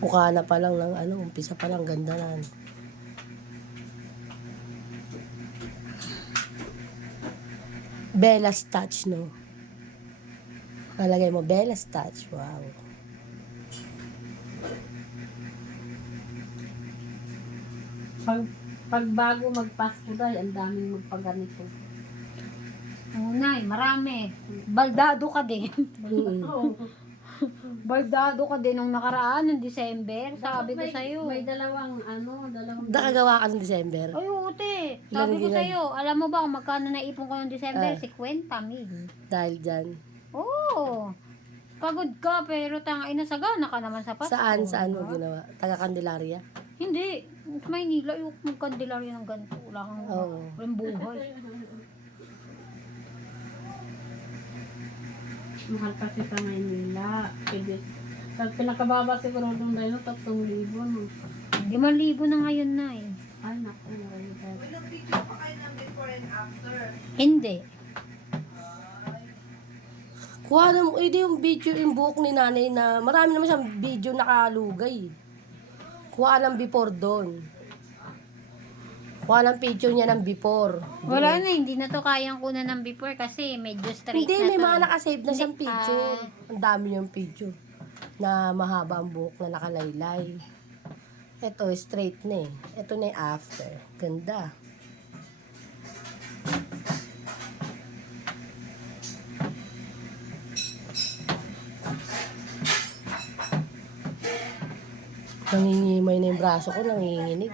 Mukha na pa lang ng ano, umpisa pa lang, ganda na. Bella's Touch, no? Nalagay mo, Bella's Touch. Wow. Pag bago magpasko dahil, ang daming magpaganito. Unay, marami. Baldado ka din. Mm. Baldado ka din nung nakaraan, ng December. Sabi ko May- sa'yo. May dalawang Nakagawa ka ng December. Ay, uti. Ilan Sabi ko ginan- sa'yo, alam mo ba kung magkano naipon ko ng December? 50,000. Dahil dyan. Oo. Pagod ka, pero tangina sagana ka naman sa Pasko. Saan mo ginawa? Taga Candelaria? Hindi. Sa Maynila, yung magkandilaryo ng ganito. Wala kang Oo. walang buhay. Mahal kasi sa Maynila. Pwede. Pag pinakababa siguro nung dahil 3,000 no. 5,000 na ngayon na eh. Ay, naku. Nag-video pa kayo ng before and after. Hindi. Kuha na mo, hindi yung video, yung buhok ni nanay na, marami naman siyang video nakalugay. Kuha ng before doon. Kuha ng picture niya ng before. Wala na, hindi na to kayang kunan ng before kasi medyo straight Hindi, na may to. mga eh. nakasave na siyang Hindi, picture. Ang dami yung picture. Na mahaba ang buhok na nakalaylay. Ito, straight na eh. Ito na yung after. Ganda. Nangingimay na yung braso ko, nanginginig.